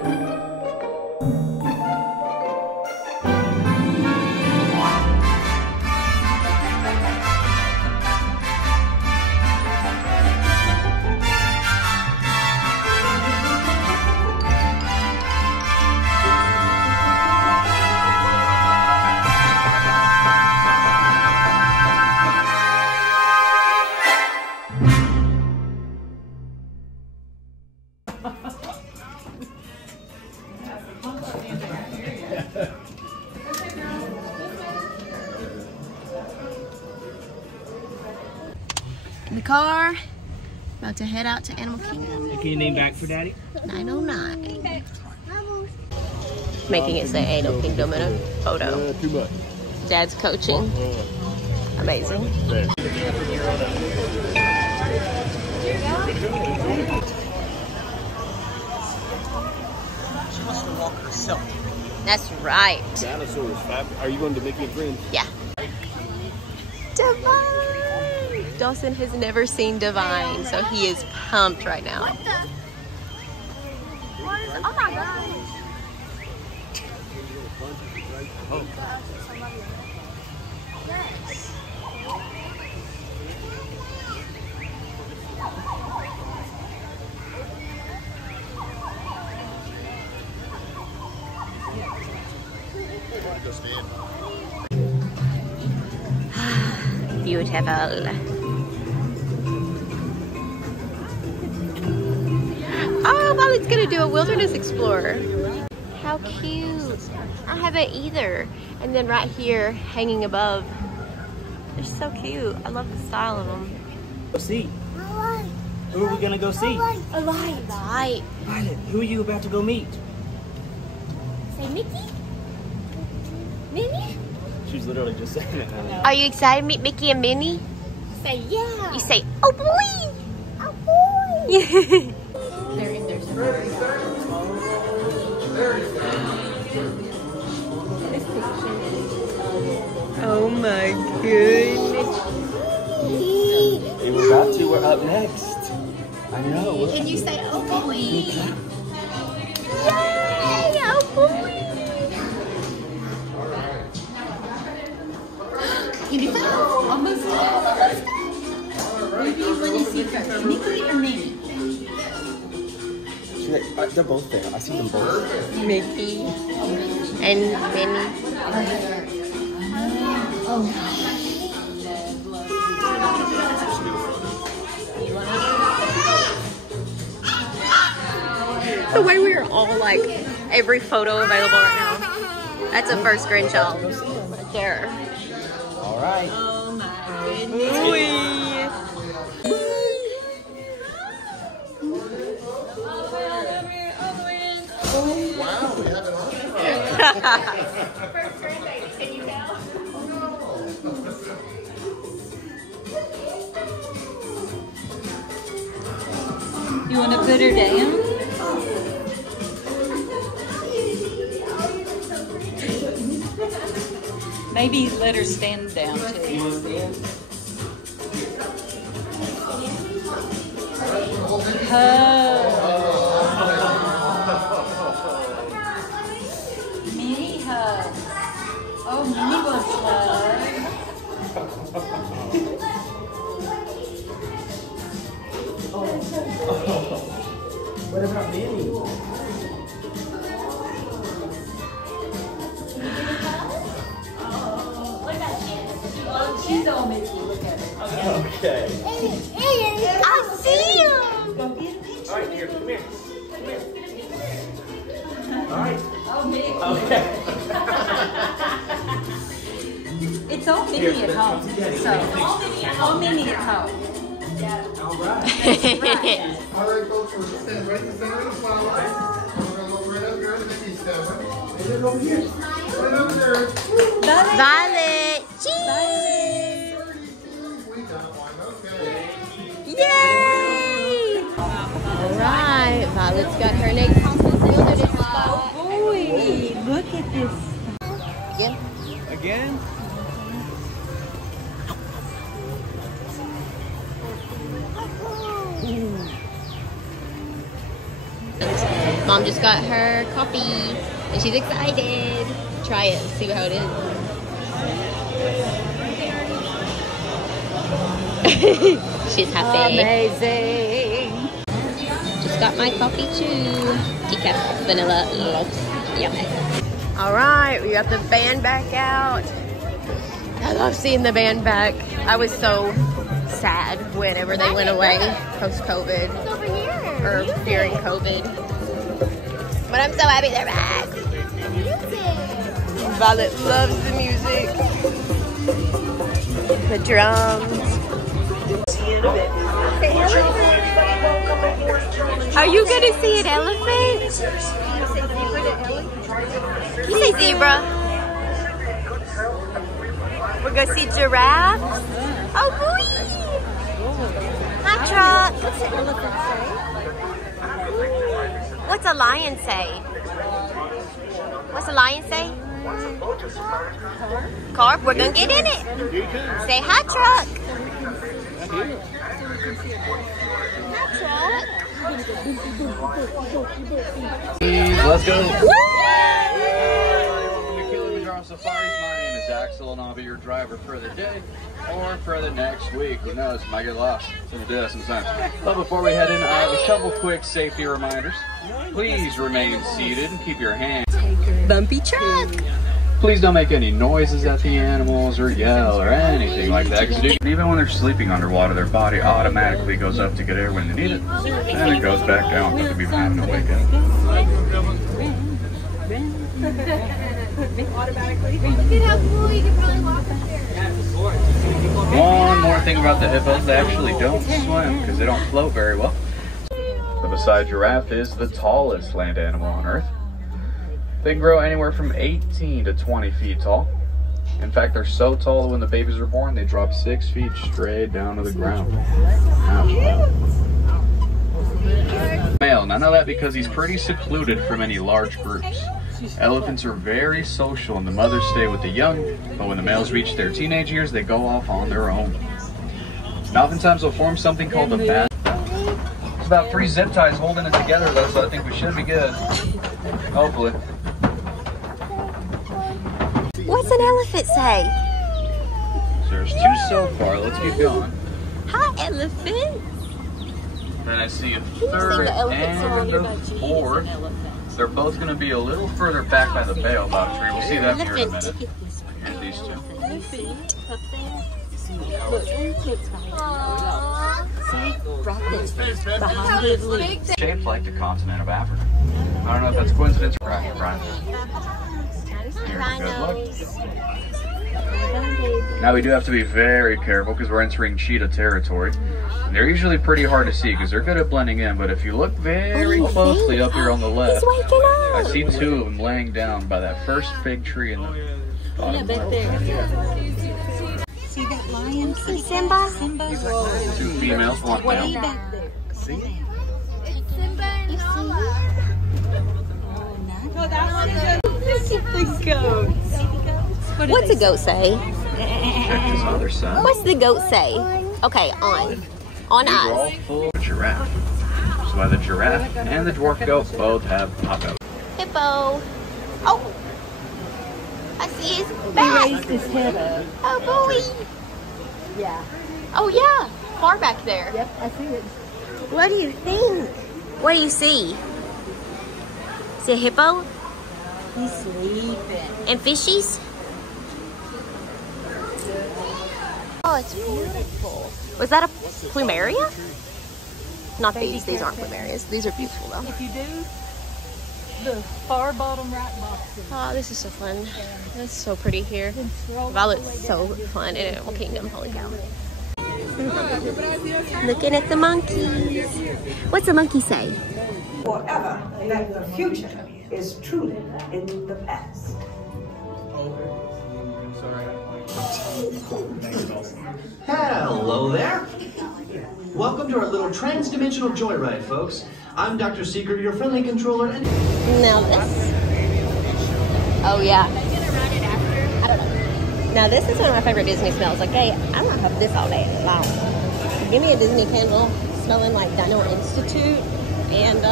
In the car, about to head out to Animal Kingdom. Can you name back for Daddy? 909. Making it say Animal Kingdom in a photo. Too much. Dad's coaching. Amazing. She wants to walk herself. That's right. Dinosaurs. Are you going to Mickey and Friends? Yeah. Divine! Dawson has never seen Divine, so he is pumped right now. What the? What is, oh my god. Oh. Yes. Beautiful. Oh, Molly's gonna do a wilderness explorer. How cute. I haven't either. And then right here, hanging above. They're so cute. I love the style of them. Go see. Alright. Who are we gonna go see? Alright. Right. Violet, who are you about to go meet? Say Mickey? Minnie? She's literally just saying it now. Are you excited to meet Mickey and Minnie? Say yeah. You say, oh boy! Oh boy. They're in there Oh my goodness. Hey, we're about to. We're up next. I know. Can you say oh boy? Yay! Oh boy! Can you almost maybe when you see first, Mickey or Minnie? They're both there. I see them both. Mickey and Minnie. The way we are all like every photo available right now. That's a first grade child right there. All right. Oh my goodness. Wow, we have it on. First grade, can you tell? You want to put her down? Maybe let her stand down too. Minnie hug. Oh, Minnie wants hug. What about Minnie? She's all Mickey. Look at her. Okay. I see him. Go get a picture. All right, here, come here. Come here. All right. Oh, Mickey. Okay. It's all Minnie at home. So, all Minnie at home. All right. Right. All right, folks, we're just standing right in the center of the spotlight. We're going to look right up here at the Mickey stand. Look over here. Right over there. Violet. Cheese. We got one, okay. Yay! All right, Violet's got her next wilderness spot. Boy, look at this. Again. Again? Mom just got her coffee and she's excited. Try it, see how it is. She's happy. Amazing. Just got my coffee too. Decaf vanilla loves. Yummy. All right, we got the band back out. I love seeing the band back. I was so sad whenever they went away post-COVID or during COVID. But I'm so happy they're back. Violet loves the music. The drums. Are you gonna see an elephant? You say zebra. We're gonna see giraffes. Oh boy! Hi truck. What's the elephant say? What's a lion say? What's a lion say? Carp. We're gonna get in it. Say hi truck. Let's go. Woo! Safaris. My name is Axel and I'll be your driver for the day or for the next week. Who knows? Might get lost. It's gonna do that sometimes. But before we head in, I have a couple quick safety reminders. Please remain seated and keep your hands. Bumpy truck. Please don't make any noises at the animals or yell or anything like that. Because even when they're sleeping underwater, their body automatically goes up to get air when they need it, and it goes back down without them even having to wake up. One more thing about the hippos, they actually don't swim because they don't float very well. The beside giraffe is the tallest land animal on Earth. They can grow anywhere from 18 to 20 feet tall. In fact, they're so tall that when the babies are born, they drop 6 feet straight down to the ground. Ouch. Male, none of that because he's pretty secluded from any large groups. Elephants are very social and the mothers stay with the young, but when the males reach their teenage years, they go off on their own. And oftentimes they'll form something called a band. It's about 3 zip ties holding it together though, so I think we should be good. Hopefully. What's an elephant say? There's 2 so far, let's keep going. Hi elephant. Then I see a 3rd and a 4th. They're both going to be a little further back by the bale about a tree. We'll see them here in a minute. Here's these 2. Shaped like the continent of Africa. I don't know if that's coincidence or crime. Good luck. Now we do have to be very careful because we're entering cheetah territory. And they're usually pretty hard to see because they're good at blending in, but if you look very closely up here on the left, I see 2 of them laying down by that first big tree in the bottom left. See that lion? See Simba? 2 females, 1 male. back there. See? It's Simba and Nala. Oh, that one is The goats. What's a goat say? Check this other side. What's the goat say? Okay, on. On These are all us. full of giraffe. That's why the giraffe and the dwarf goat both have pop out. Hippo. Oh. I see his back. He raised his head up. Oh boy. Yeah. Oh yeah. Far back there. Yep, I see it. What do you think? What do you see? See a hippo? He's sleeping. And fishies? Oh, it's beautiful. Was that a plumeria? Not these. These aren't plumerias. These are beautiful though. If you do, the far bottom right box. Oh, this is so fun. It's so pretty here. Violet's so fun in Animal Kingdom. Holy cow. Looking at the monkeys. What's the monkey say? Forever that the future is truly in the past. Hello there. Welcome to our little trans-dimensional joyride, folks. I'm Dr. Secret, your friendly controller, and Now this. Oh yeah. I don't know. Now this is one of my favorite Disney smells. Like, hey, I'm gonna have this all day long. Give me a Disney candle smelling like Dino Institute and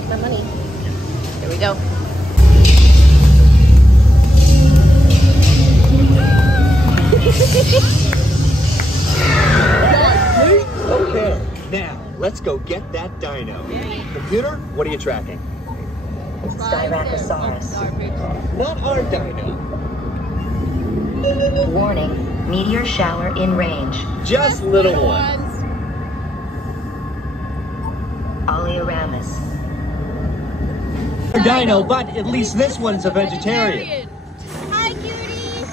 take my money. Here we go. Okay, now let's go get that dino. Computer, what are you tracking? It's Styracosaurus. Not our dino. Warning, meteor shower in range. Just little ones. Oleoramus. Our dino, but at least this one's a vegetarian. Hi, cutie.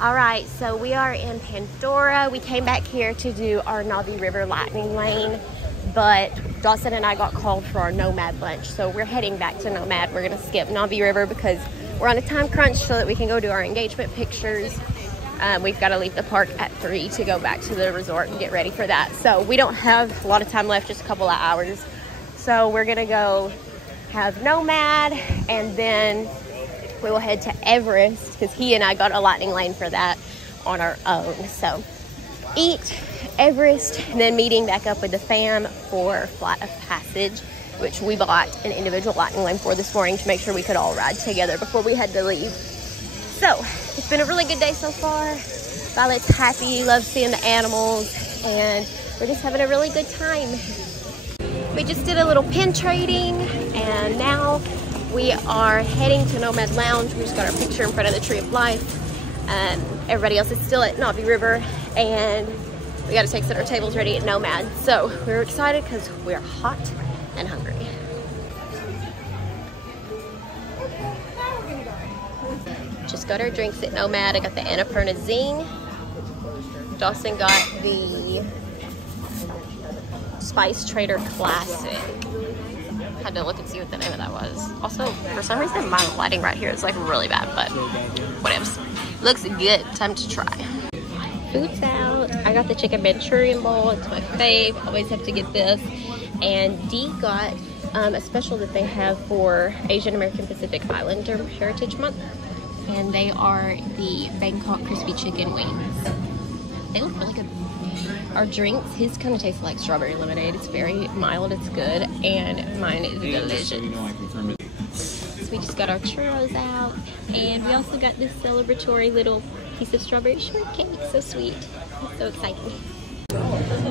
All right, so we are in Pandora. We came back here to do our Navi River Lightning Lane, but Dawson and I got called for our Nomad lunch. So we're heading back to Nomad. We're gonna skip Navi River because we're on a time crunch so that we can go do our engagement pictures. We've got to leave the park at 3 to go back to the resort and get ready for that. So we don't have a lot of time left, just a couple of hours. So we're gonna go have Nomad, and then we will head to Everest because he and I got a lightning lane for that on our own. So eat, Everest, and then meeting back up with the fam for Flight of Passage, which we bought an individual lightning lane for this morning to make sure we could all ride together before we had to leave. So it's been a really good day so far. Violet's happy, loves seeing the animals, and we're just having a really good time. We just did a little pin trading, and now we are heading to Nomad Lounge. We just got our picture in front of the Tree of Life. Everybody else is still at Navi River, and we got to take our tables ready at Nomad. So we're excited because we're hot and hungry. Just got our drinks at Nomad. I got the Annapurna Zing. Dawson got the Spice Trader Classic. Had to look and see what the name of that was. Also, for some reason, my lighting right here is like really bad, but whatevs. Looks good. Time to try. Food's out. I got the chicken Manchurian bowl. It's my fave. Always have to get this. And Dee got a special that they have for Asian American Pacific Islander Heritage Month. And they are the Bangkok crispy chicken wings. They look really good. Our drinks, his kind of tastes like strawberry lemonade. It's very mild, it's good, and mine is delicious. So we just got our churros out, and we also got this celebratory little piece of strawberry shortcake. So sweet. So exciting.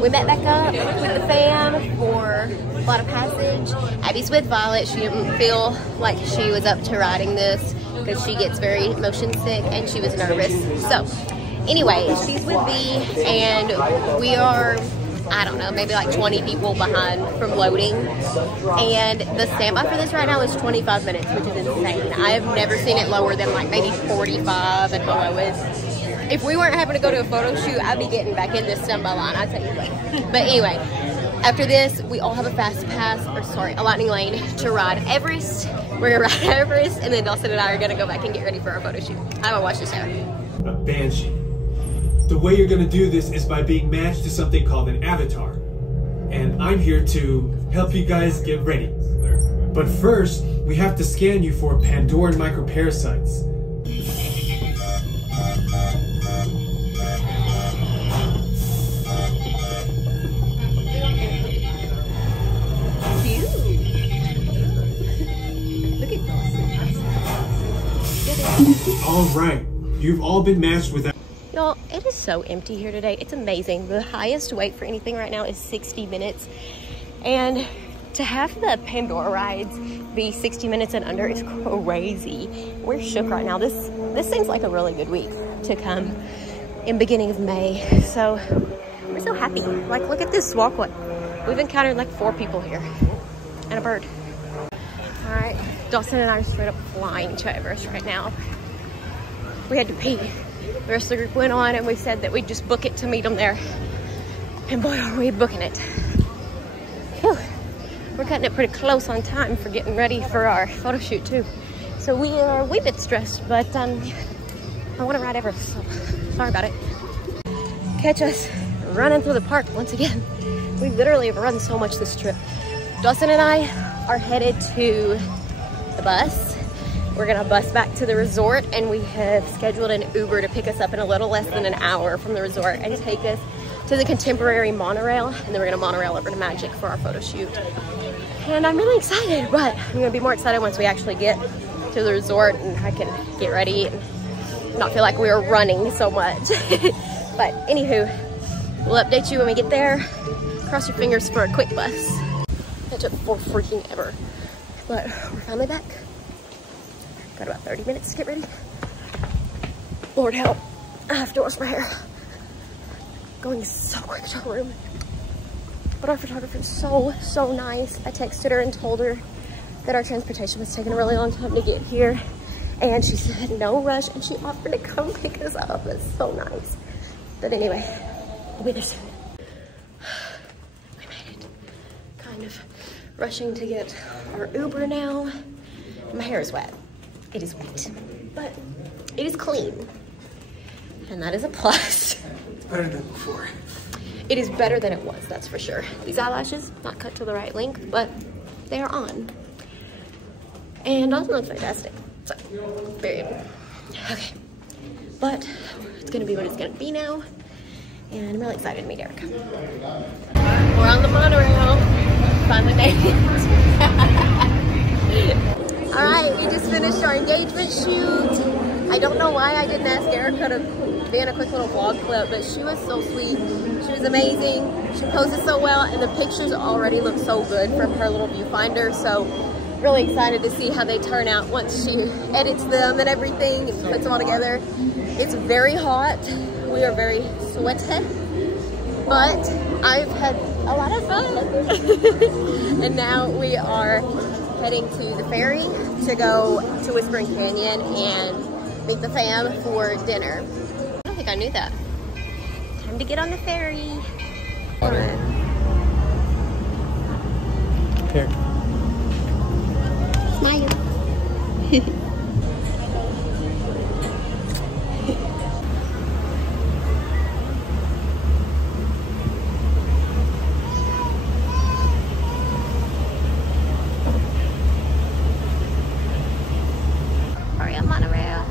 We met back up with the fam for Flight of Passage. Abby's with Violet. She didn't feel like she was up to riding this because she gets very motion sick and she was nervous. So anyway, she's with me, and we are, I don't know, maybe like 20 people behind from loading. And the standby for this right now is 25 minutes, which is insane. I have never seen it lower than like maybe 45 at the lowest. If we weren't having to go to a photo shoot, I'd be getting back in this standby line, I'll tell you what. But anyway, after this, we all have a fast pass, or sorry, a lightning lane to ride Everest. We're gonna ride Everest, and then Dawson and I are gonna go back and get ready for our photo shoot. I'm gonna watch this out. A banshee. The way you're gonna do this is by being matched to something called an avatar. And I'm here to help you guys get ready. But first, we have to scan you for Pandoran microparasites. All right, you've all been matched with that. Y'all, it is so empty here today. It's amazing. The highest wait for anything right now is 60 minutes. And to have the Pandora rides be 60 minutes and under is crazy. We're shook right now. This seems like a really good week to come in beginning of May. So we're so happy. Like, look at this walkway. We've encountered like 4 people here and a bird. All right, Dawson and I are straight up flying to Everest right now. We had to pee. The rest of the group went on, and we said that we'd just book it to meet them there. And boy, are we booking it. Whew. We're cutting it pretty close on time for getting ready for our photo shoot too. So we are a wee bit stressed, but I want to ride Everest, so sorry about it. Catch us running through the park once again. We literally have run so much this trip. Dawson and I are headed to the bus. We're gonna bus back to the resort, and we have scheduled an Uber to pick us up in a little less than an hour from the resort and take us to the Contemporary monorail, and then we're gonna monorail over to Magic for our photo shoot. And I'm really excited, but I'm gonna be more excited once we actually get to the resort and I can get ready and not feel like we were running so much. But anywho, we'll update you when we get there. Cross your fingers for a quick bus. It took freaking ever, but we're finally back. Got about 30 minutes to get ready. Lord help, I have to wash my hair. Going so quick to our room. But our photographer is so nice. I texted her and told her that our transportation was taking a really long time to get here. And she said no rush, and she offered to come pick us up. It's so nice. But anyway, we'll be there soon. We made it. Kind of rushing to get our Uber now. My hair is wet. It is wet, but it is clean. And that is a plus. It's better than before. It is better than it was, that's for sure. These eyelashes, not cut to the right length, but they are on. And also looks fantastic. So, period. Okay. But it's gonna be what it's gonna be now. And I'm really excited to meet Erica. We're on the monorail. Finally made it. All right, we just finished our engagement shoot. I don't know why I didn't ask Erica to be in a quick little vlog clip, but she was so sweet. She was amazing. She posted so well, and the pictures already look so good from her little viewfinder. So really excited to see how they turn out once she edits them and everything and puts them all together. It's very hot. We are very sweaty, but I've had a lot of fun. And now we are heading to the ferry to go to Whispering Canyon and meet the fam for dinner. I don't think I knew that. Time to get on the ferry. Here. Smile. Hurry up, monorail.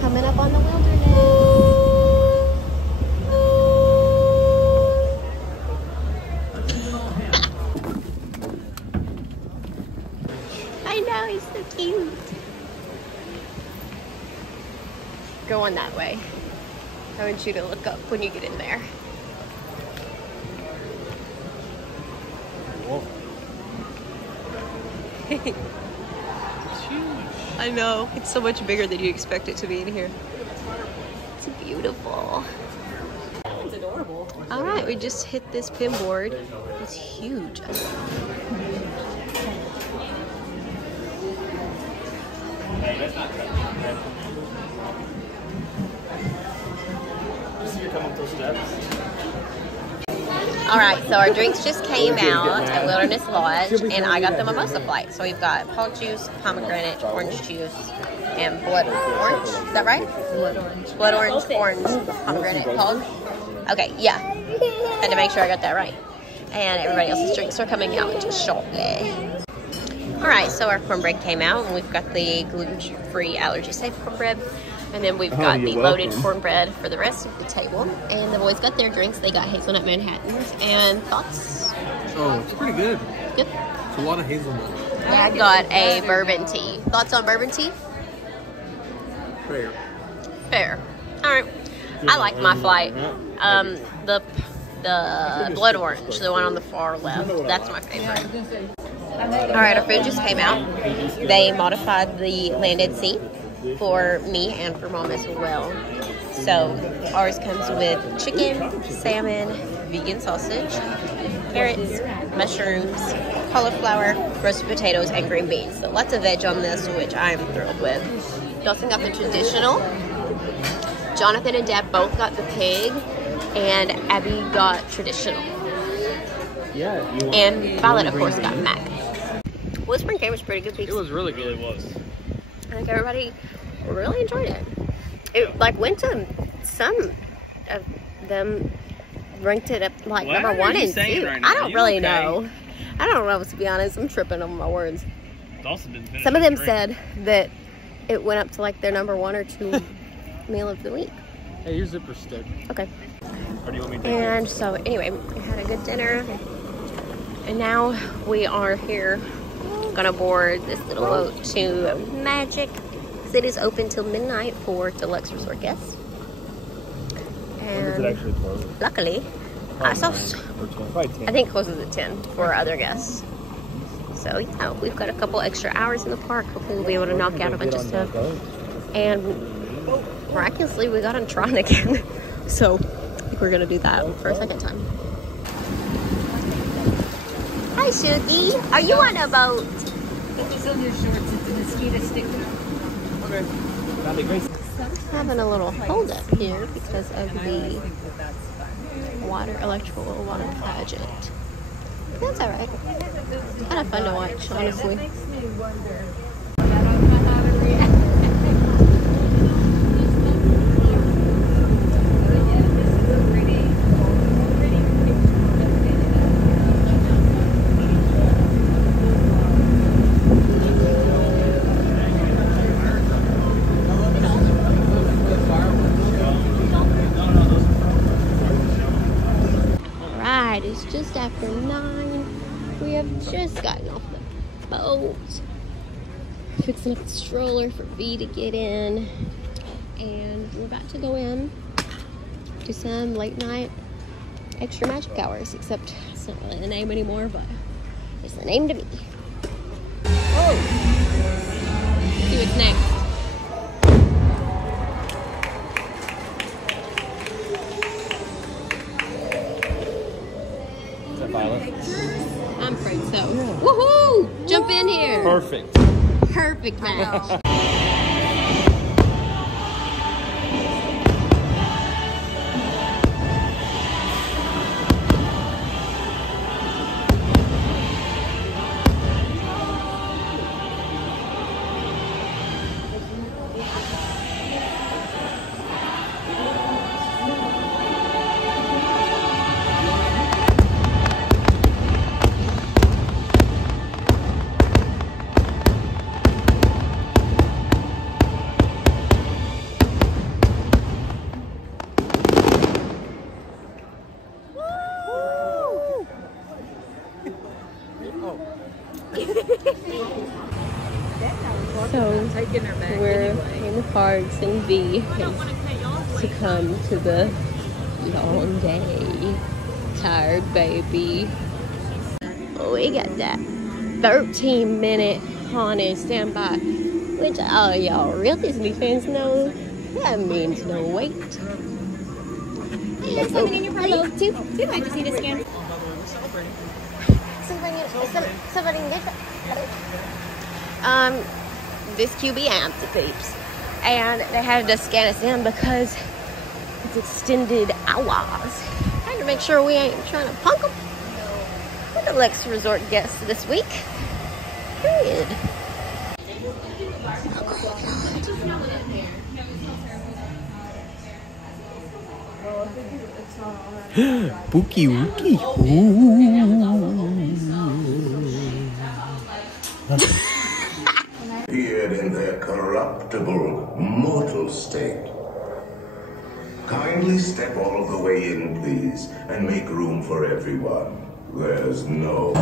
Coming up on the wilderness. I know, he's so cute. Go on that way. I want you to look up when you get in there. Whoa. I know, it's so much bigger than you expect it to be in here. It's beautiful. It's adorable. All right, we just hit this pin board. It's huge. All right, so our drinks just came out at Wilderness Lodge, and I got the mimosa flight. So we've got pog juice, pomegranate, orange juice, and blood orange. Is that right? Blood orange. Blood orange, orange, pomegranate, pog. Okay, yeah. Had to make sure I got that right. And everybody else's drinks are coming out shortly. All right, so our cornbread came out, and we've got the gluten-free, allergy-safe cornbread. And then we've got the loaded cornbread for the rest of the table. And the boys got their drinks. They got hazelnut Manhattans. And thoughts? Oh, it's pretty good. Good. It's a lot of hazelnut. I got a bourbon tea. Thoughts on bourbon tea? Fair. Fair. All right. I like my flight. The blood orange, the one on the far left. That's my favorite. All right, our food just came out. They modified the landed seat for me and for mom as well. So ours comes with chicken, salmon, vegan sausage, carrots, mushrooms, cauliflower, roasted potatoes, and green beans. So lots of veg on this, which I'm thrilled with. Dawson got the traditional. Jonathan and Dad both got the pig, and Abby got traditional. Yeah. And Violet, of course, got mac. Whispering Cave was pretty good pizza. It was really good. It was. I think everybody really enjoyed it. It like went to some of them ranked it up like What number 1 and 2. Right I don't really know. I don't know, to be honest. I'm tripping on my words. It's also been finished. Some of them said that it went up to like their number 1 or 2 meal of the week. Hey, your zipper's stuck. Okay. Or do you want me to take And so anyway, we had a good dinner. And now we are here gonna board this little boat to Magic. It is open till midnight for deluxe resort guests. And when does it actually close? Luckily, I saw. I think it closes at 10 for other guests. So yeah, we've got a couple extra hours in the park. Hopefully we'll be able to knock out a bunch of stuff. And miraculously, we got on Tron again. So I think we're gonna do that for a second time. Hi, Shugi. Are you on a boat? If it's on your shorts, it's a mosquito stick. Okay. That'd be great. Having a little hold up here because of the electrical water pageant. That's alright. Kind of fun to watch, honestly. It's just after 9. We have just gotten off the boat. Fixing up the stroller for V to get in. And we're about to go in to some late night extra magic hours. Except it's not really the name anymore, but it's the name to me. Oh! See what's next. I'm afraid so. Yeah. Woohoo! Jump in here. Perfect. Perfect match. So we're in the parks and V has succumbed to the long day. Tired baby. We got that 13-minute haunted standby, which all y'all real Disney fans know that means no wait. There's something in your party? Hello, too. I just need to scan. Somebody this QB amped peeps, and they had to scan us in because it's extended hours. Trying to make sure we ain't trying to punk them. We're the Deluxe Resort guests this week. Period. Bookie wookie. Appeared in their corruptible, mortal state. Kindly step all the way in, please, and make room for everyone. There's no... The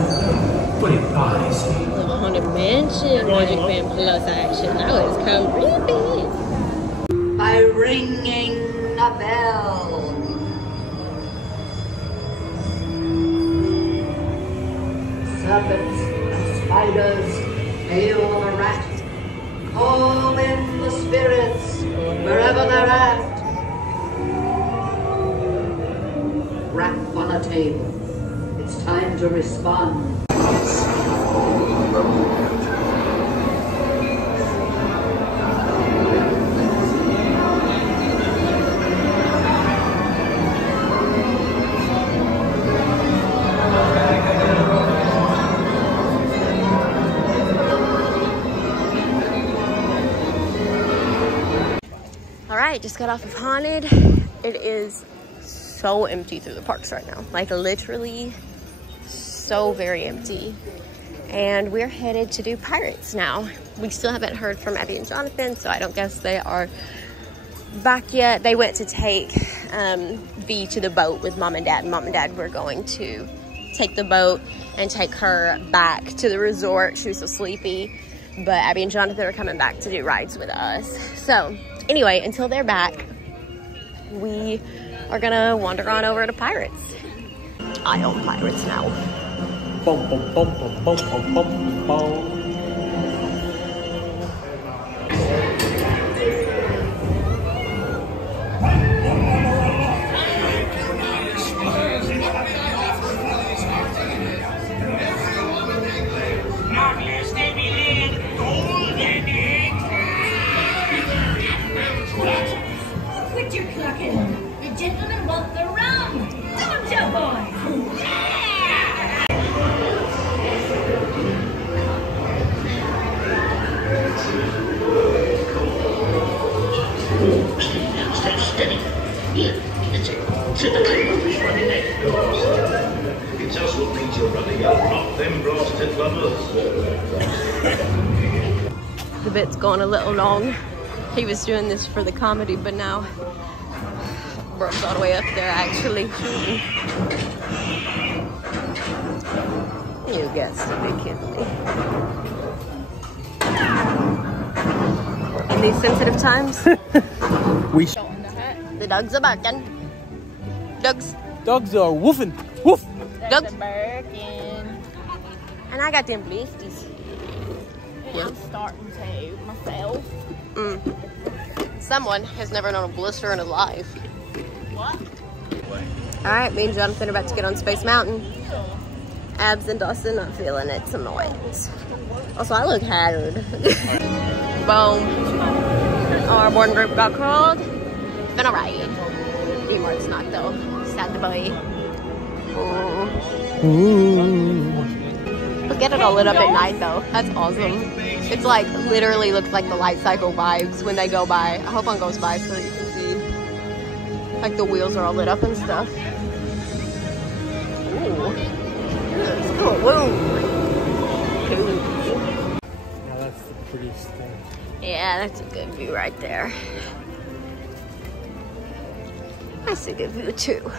Haunted Mansion Magic Band Plus action. That was creepy. By ringing a bell. Serpents and spiders, hail on a rat. Call in the spirits wherever they're at. Rap on a table. It's time to respond. just got off of Haunted. It is so empty through the parks right now. Like literally so very empty. And we're headed to do Pirates now. We still haven't heard from Abby and Jonathan, so I don't guess they are back yet. They went to take V to the boat with Mom and Dad. Mom and Dad were going to take the boat and take her back to the resort. She was so sleepy. But Abby and Jonathan are coming back to do rides with us. So anyway, until they're back, we are gonna wander on over to Pirates. I own Pirates now. Bum, bum, bum, bum, bum, bum, bum, bum. Quit your clucking. The gentlemen want the rum. Don't you, boys? Stay steady. Here, that's it. Sit the cream of fish running neck. It's us what means you're running up, not them blasted lovers. The bit's going a little long. He was doing this for the comedy, but now Brooke's all the way up there actually shooting. You guessed it, be kidding me. In these sensitive times, the dogs are barking. Dogs are woofing. Woof. Dogs. Barking. And I got them blisters. Yeah. I'm starting to myself. Someone has never known a blister in his life. What? Alright, me and Jonathan are about to get on Space Mountain. Abs and Dawson not feeling it, some noise. Also, I look haggard. Boom. Our boarding group got called. It's been alright. D-Mart's not though. Sad the boy. Look at it all lit up at night though. That's awesome. It's like literally looks like the light cycle vibes when they go by. I hope one goes by so that you can see. Like the wheels are all lit up and stuff. Ooh. That's cool. Woo. Cool. Now that's the prettiest thing. Yeah, that's a good view right there. That's a good view too.